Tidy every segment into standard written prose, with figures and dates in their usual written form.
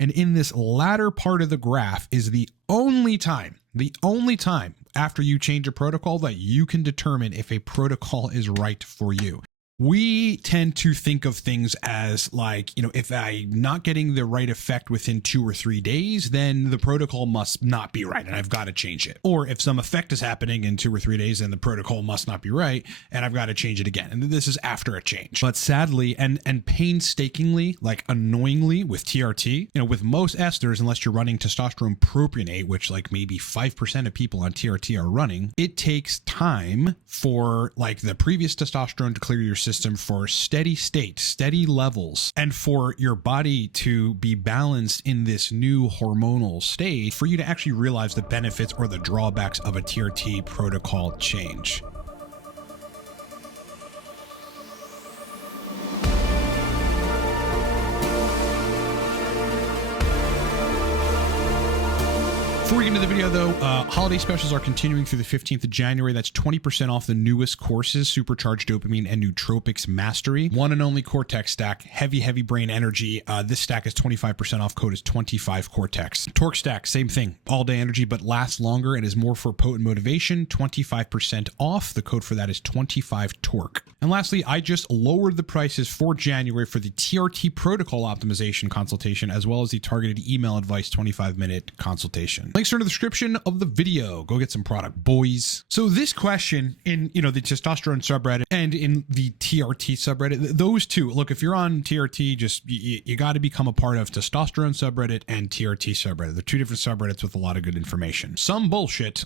And in this latter part of the graph is the only time after you change a protocol that you can determine if a protocol is right for you. We tend to think of things as like, if I'm not getting the right effect within 2 or 3 days, then the protocol must not be right and I've got to change it. Or if some effect is happening in 2 or 3 days, then the protocol must not be right and I've got to change it again. And this is after a change. But sadly and painstakingly, like annoyingly with TRT, with most esters, unless you're running testosterone propionate, which like maybe 5% of people on TRT are running, it takes time for like the previous testosterone to clear your system for steady state, steady levels, and for your body to be balanced in this new hormonal state for you to actually realize the benefits or the drawbacks of a TRT protocol change. Before we get into the video though, holiday specials are continuing through the 15th of January. That's 20% off the newest courses, Supercharged Dopamine and Nootropics Mastery. One and only Cortex stack, heavy brain energy. This stack is 25% off, code is 25 Cortex. Torque stack, same thing, all day energy, but lasts longer and is more for potent motivation, 25% off. The code for that is 25 Torque. And lastly, I just lowered the prices for January for the TRT Protocol optimization consultation, as well as the targeted email advice 25-minute consultation. Links are in the description of the video. Go get some product, boys. So this question in, the testosterone subreddit and in the TRT subreddit, those two, look, if you're on TRT, just, you got to become a part of testosterone subreddit and TRT subreddit. They're two different subreddits with a lot of good information. Some bullshit,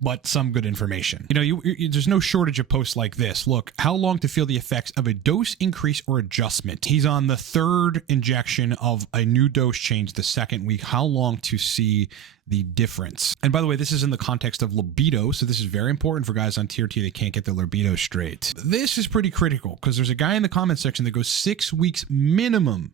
but some good information. There's no shortage of posts like this. Look, how long to feel the effects of a dose increase or adjustment? He's on the 3rd injection of a new dose change the 2nd week. How long to see the difference? And by the way, this is in the context of libido, so this is very important for guys on TRT that can't get their libido straight. This is pretty critical because there's a guy in the comment section that goes 6 weeks minimum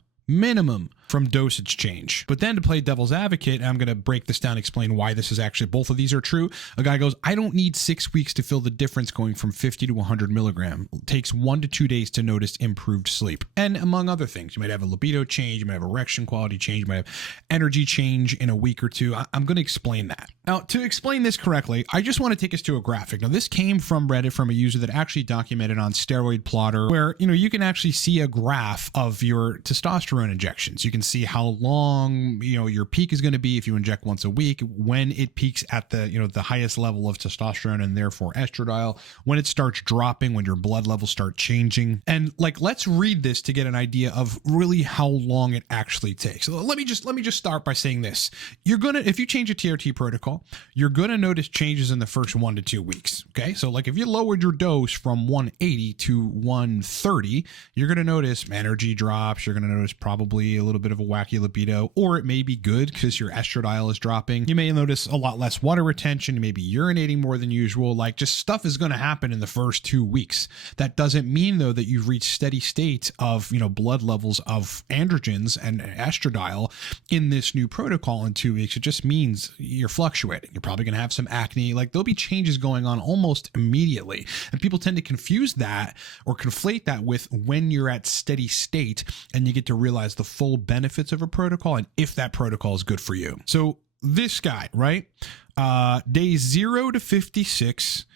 from dosage change. But then to play devil's advocate, and I'm going to break this down, explain why this is actually, both of these are true. A guy goes, I don't need 6 weeks to feel the difference going from 50 to 100 milligram. It takes 1 to 2 days to notice improved sleep. And among other things, you might have a libido change, you might have erection quality change, you might have energy change in a week or two. I'm going to explain that. Now, to explain this correctly, I just want to take us to a graphic. Now, this came from Reddit from a user that actually documented on Steroid Plotter, where, you can actually see a graph of your testosterone injections. You can see how long, your peak is going to be if you inject once a week, when it peaks at the, the highest level of testosterone and therefore estradiol, when it starts dropping, when your blood levels start changing. And let's read this to get an idea of really how long it actually takes. So let me just start by saying this. If you change a TRT protocol, you're going to notice changes in the first 1 to 2 weeks. Okay. So if you lowered your dose from 180 to 130, you're going to notice energy drops. You're going to notice probably a little bit of a wacky libido, or it may be good because your estradiol is dropping. You may notice a lot less water retention. You may be urinating more than usual. Just stuff is going to happen in the first 2 weeks. That doesn't mean though that you've reached steady state of, blood levels of androgens and estradiol in this new protocol in 2 weeks. It just means you're fluctuating. You're probably going to have some acne. There'll be changes going on almost immediately. And people tend to confuse that or conflate that with when you're at steady state and you get to realize the full benefits of a protocol and if that protocol is good for you. So this guy, right? Day 0 to 56,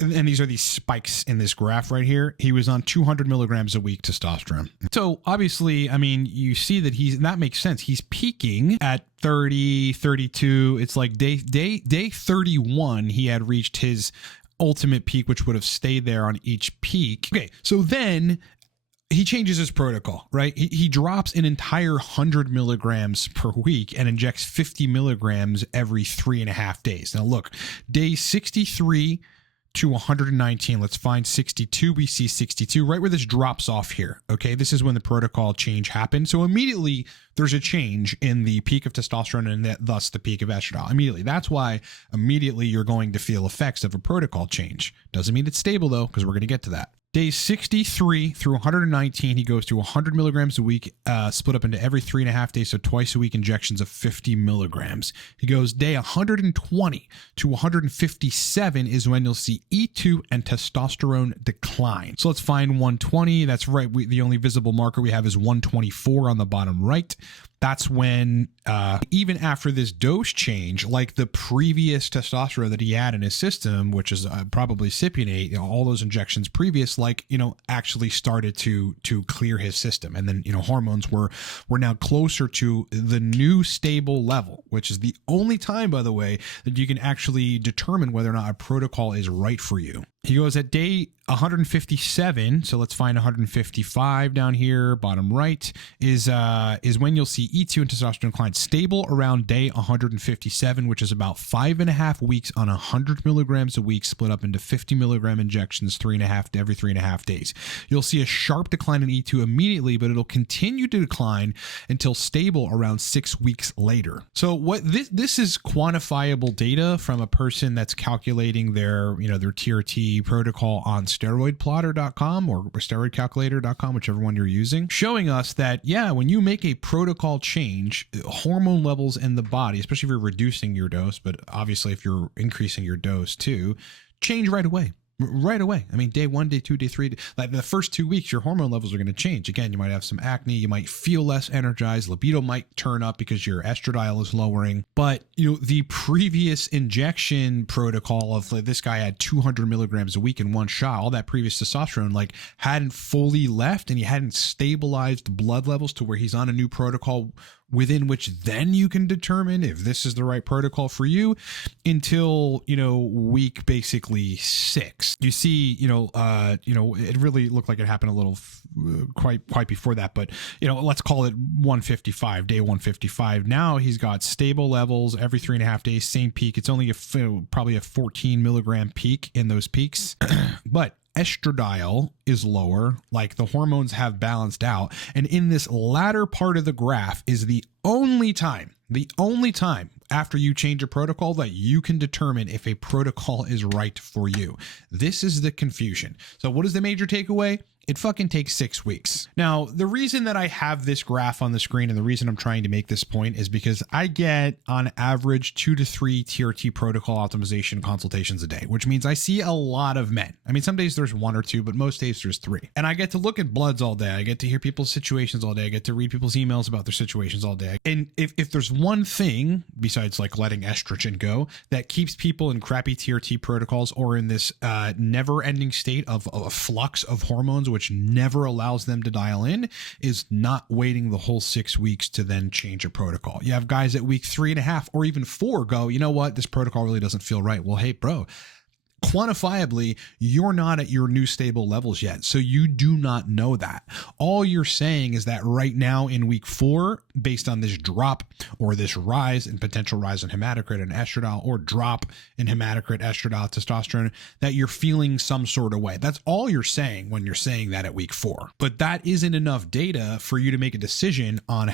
and these are these spikes in this graph right here. He was on 200 milligrams a week testosterone. So obviously, you see that that makes sense. He's peaking at 30, 32. It's like day 31, he had reached his ultimate peak, which would have stayed there on each peak. Okay, so then he changes his protocol, right? He drops an entire 100 milligrams per week and injects 50 milligrams every 3.5 days. Now look, day 63 to 119. Let's find 62. We see 62 right where this drops off here. Okay, this is when the protocol change happened. So immediately there's a change in the peak of testosterone and thus the peak of estradiol. Immediately. That's why immediately you're going to feel effects of a protocol change. Doesn't mean it's stable though, because we're going to get to that. Days 63 through 119, he goes to 100 milligrams a week, split up into every 3.5 days, so twice a week injections of 50 milligrams. He goes day 120 to 157 is when you'll see E2 and testosterone decline. So let's find 120. That's right. The only visible marker we have is 124 on the bottom right. that's when even after this dose change, like the previous testosterone that he had in his system, which is probably cypionate, all those injections previous, like, actually started to clear his system. And then, hormones were now closer to the new stable level, which is the only time, by the way, that you can actually determine whether or not a protocol is right for you. He goes at day 157. So let's find 155 down here. Bottom right is when you'll see E2 and testosterone decline stable around day 157, which is about 5.5 weeks on 100 milligrams a week, split up into 50 milligram injections, every 3.5 days. You'll see a sharp decline in E2 immediately, but it'll continue to decline until stable around 6 weeks later. So what this is quantifiable data from a person that's calculating their TRT protocol on steroidplotter.com or steroidcalculator.com, whichever one you're using, showing us that, when you make a protocol change, hormone levels in the body, especially if you're reducing your dose, but obviously if you're increasing your dose too, change right away. Right away. I mean, day 1, day 2, day 3, like the first 2 weeks, your hormone levels are going to change. Again, you might have some acne. You might feel less energized. Libido might turn up because your estradiol is lowering. But, the previous injection protocol of this guy had 200 milligrams a week in one shot. All that previous testosterone hadn't fully left, and he hadn't stabilized blood levels to where he's on a new protocol within which then you can determine if this is the right protocol for you until, week basically 6. You see, it really looked like it happened a little quite before that, but, let's call it 155, day 155. Now he's got stable levels every 3.5 days, same peak. It's only probably a 14 milligram peak in those peaks, but estradiol is lower, like the hormones have balanced out. And in this latter part of the graph is the only time after you change a protocol that you can determine if a protocol is right for you. This is the confusion. So what is the major takeaway? It fucking takes 6 weeks. Now, the reason that I have this graph on the screen and the reason I'm trying to make this point is because I get on average 2 to 3 TRT protocol optimization consultations a day, which means I see a lot of men. I mean, some days there's 1 or 2, but most days there's 3. And I get to look at bloods all day. I get to hear people's situations all day. I get to read people's emails about their situations all day. And if there's one thing besides letting estrogen go that keeps people in crappy TRT protocols or in this never ending state of a flux of hormones, which never allows them to dial in, is not waiting the whole 6 weeks to then change a protocol. You have guys at week 3.5 or even 4 go, you know what, this protocol really doesn't feel right. Well, hey, bro, quantifiably, you're not at your new stable levels yet. So you do not know that. All you're saying is that right now in week 4, based on this drop or this rise in potential rise in hematocrit and estradiol, or drop in hematocrit, estradiol, testosterone, that you're feeling some sort of way. That's all you're saying when you're saying that at week 4. But that isn't enough data for you to make a decision on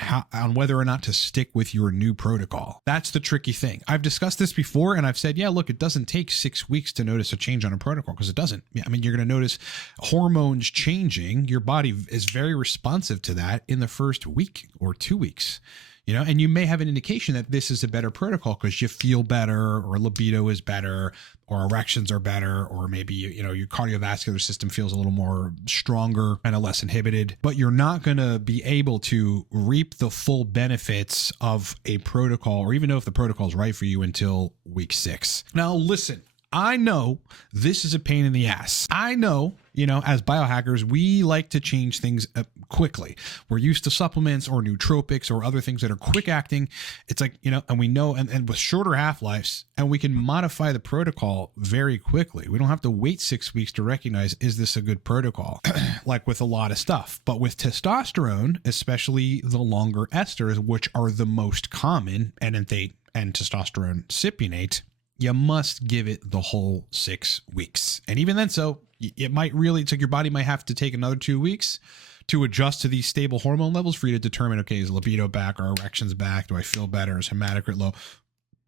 whether or not to stick with your new protocol. That's the tricky thing. I've discussed this before and I've said, look, it doesn't take 6 weeks to notice a change on a protocol, because it doesn't. I mean, you're going to notice hormones changing. Your body is very responsive to that in the first week or 2 weeks, and you may have an indication that this is a better protocol because you feel better, or libido is better, or erections are better, or maybe, your cardiovascular system feels a little more stronger and less inhibited, but you're not going to be able to reap the full benefits of a protocol, or even know if the protocol is right for you, until week 6. Now, listen, I know this is a pain in the ass. I know, as biohackers, we like to change things quickly. We're used to supplements or nootropics or other things that are quick acting. It's like, and we know, and with shorter half-lives, and we can modify the protocol very quickly. We don't have to wait 6 weeks to recognize, is this a good protocol? Like with a lot of stuff. But with testosterone, especially the longer esters, which are the most common, enanthate and testosterone cypionate, you must give it the whole 6 weeks. And even then, so it might really, it's like your body might have to take another 2 weeks to adjust to these stable hormone levels for you to determine, okay, is libido back? Are erections back? Do I feel better? Is hematocrit low?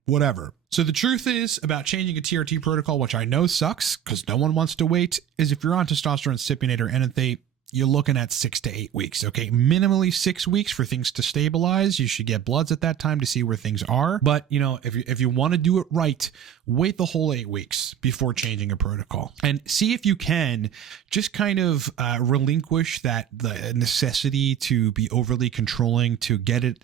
Whatever. So the truth is about changing a TRT protocol, which I know sucks because no one wants to wait, is if you're on testosterone cypionate or enanthate, you're looking at 6 to 8 weeks. Okay, minimally 6 weeks for things to stabilize. You should get bloods at that time to see where things are. But if you want to do it right, wait the whole 8 weeks before changing a protocol, and see if you can just kind of relinquish the necessity to be overly controlling to get it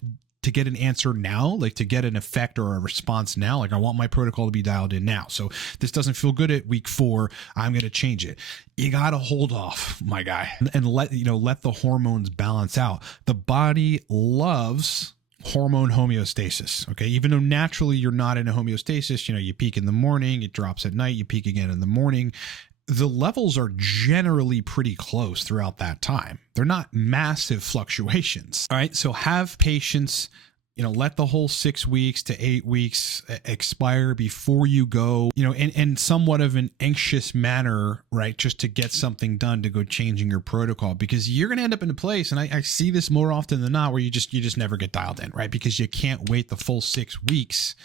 to get an answer now, like to get an effect or a response now. Like I want my protocol to be dialed in now. So this doesn't feel good at week 4. I'm going to change it. You got to hold off, my guy, and let the hormones balance out. The body loves hormone homeostasis. Okay. Even though naturally you're not in a homeostasis, you peak in the morning, it drops at night, you peak again in the morning. The levels are generally pretty close throughout that time. They're not massive fluctuations. All right. So have patience, let the whole 6 weeks to 8 weeks expire before you go, in somewhat of an anxious manner, right? Just to get something done to go changing your protocol, because you're going to end up in a place. And I see this more often than not where you just never get dialed in, right? Because you can't wait the full 6 weeks,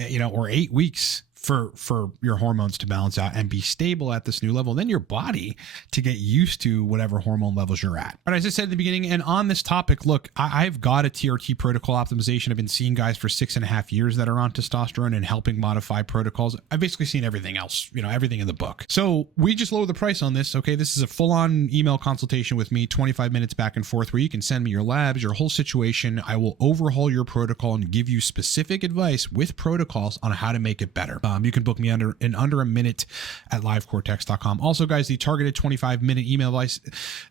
or 8 weeks for your hormones to balance out and be stable at this new level, then your body to get used to whatever hormone levels you're at. But as I said at the beginning, and on this topic, look, I've got a TRT protocol optimization. I've been seeing guys for 6.5 years that are on testosterone and helping modify protocols. I've basically seen everything else, everything in the book. So we just lower the price on this. Okay. This is a full-on email consultation with me, 25 minutes back and forth, where you can send me your labs, your whole situation. I will overhaul your protocol and give you specific advice with protocols on how to make it better. You can book me under a minute at livecortex.com. Also, guys, the targeted 25-minute email advice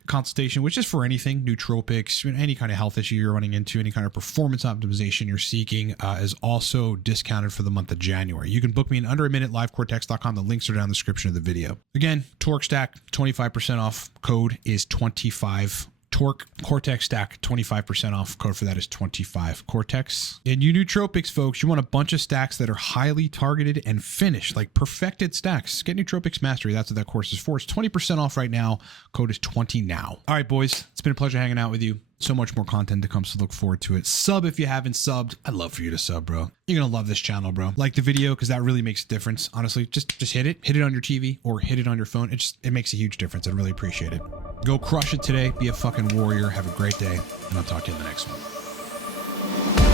consultation, which is for anything, nootropics, any kind of health issue you're running into, any kind of performance optimization you're seeking, is also discounted for the month of January. You can book me in under a minute, livecortex.com. The links are down in the description of the video. Again, Torque Stack, 25% off. Code is 25. Torque Cortex Stack, 25% off. Code for that is 25 Cortex. And you nootropics folks, you want a bunch of stacks that are highly targeted and finished, like perfected stacks. Get Nootropics Mastery. That's what that course is for. It's 20% off right now. Code is 20 now. All right, boys, it's been a pleasure hanging out with you. So much more content to come, so look forward to it. Sub if you haven't subbed. I'd love for you to sub, bro. You're gonna love this channel, bro. Like the video, because that really makes a difference. Honestly, just hit it on your TV or hit it on your phone. It makes a huge difference. I really appreciate it. Go crush it today. Be a fucking warrior. Have a great day, and I'll talk to you in the next one.